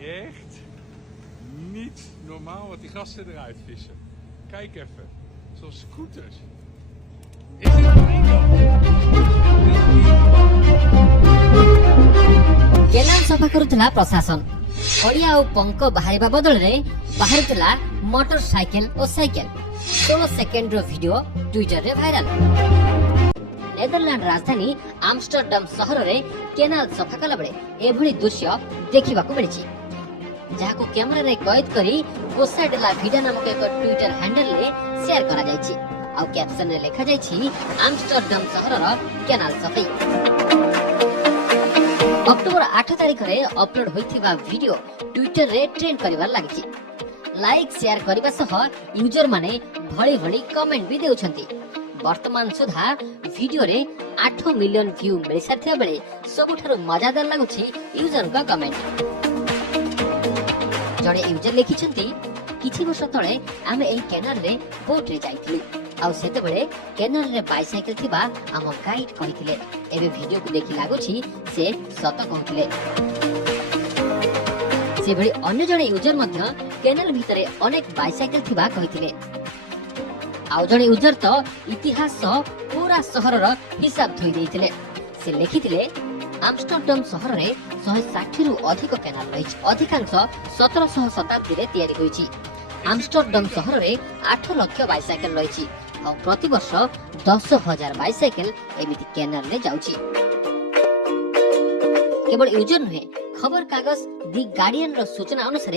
echt niet normaal wat die gasten eruit vissen. Kijk even, zoals scooters. Is dit Nederland? Canal सफा करुला प्रशासन पड़िया और पंख बाहर बदल बाहर मोटरसाइकेल और साइकेल 16 सेकेंड वीडियो ट्विटर रे भाइराल। नेदरलैंड राजधानी आमस्टरडाम सहर रे केनाल सफा कला बेले एभली दृश्य देखिबा को मिलिछि, जाहाको कैमरा रे कैद करी कोसा डेला भिडा नामक एक ट्विटर हैंडल ले शेयर करा जायछि आ कैप्शन रे लिखा जायछि आमस्टरडाम सहर रो केनाल सफाई। अक्टोबर 8 तारिख रे अपलोड होइथिबा वीडियो ट्विटर रे ट्रेंड करिवार लागिछि। लाइक शेयर करिबा सह यूजर माने भଳି भଳି कमेंट भी देउछंती। वर्तमान सुधा वीडियो रे 8 मिलियन व्यू मिल साथिया बेले सबुठारु मजादार लागुछि यूजर का कमेंट। जणे यूजर लिखिछंती किछि वर्ष तळे आमे एई केनाल रे बोट रे जाइथिलु आउ सेते बेले केनाल रे बाइसाइकल थिबा हम गाइड कहिथिले, एबे वीडियो को देखि लागुछि से सत कहथिले। से भଳି अन्य जणे यूजर मध्य केनाल भितरे अनेक बाइसाइकल थिबा कहिथिले। आउ जणे यूजर तो इतिहास पूरा सहर रो हिसाब धोई देथिले। से लिखिथिले आमस्टरडाम सहर रे 160 रु अधिक केनाल रहिछि, अधिकांश 1700 शताब्दी रे तयारी होइछि। आमस्टरडाम सहर रे 8 लाख बाइसाइकल रहिछि और प्रति वर्ष 10,000 बाइसाइकल एमिति केनाल रे जाउछि। केवल यूजर नुहे, खबर कागज दि गार्डियन रो सूचना अनुसार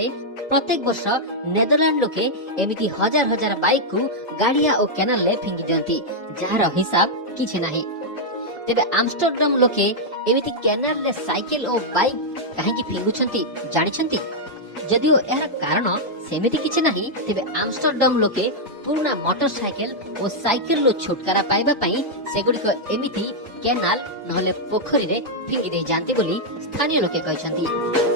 प्रत्येक वर्ष नेदरलैंड लोके एमिति हजार हजार बाइक को गाड़िया और केनाल ले फिंगी दियंती, जहार हिसाब किछि नाही। तेबे आमस्टरडाम लोके एमिति केनाल ले साइकिल और बाइक काहेकि फिंगुछंती जानिछंती? जदिओ एहर कारण सेमिति किछि नाही, तेबे आमस्टरडाम लोके पुराना मोटरसाइकेल और साइकेल लो छुटकारा पाइबा पई सेगुडिक एमिति केनाल नहले पोखरी रे फिंगी दे जानते बोली स्थानीय लोके कहछंती।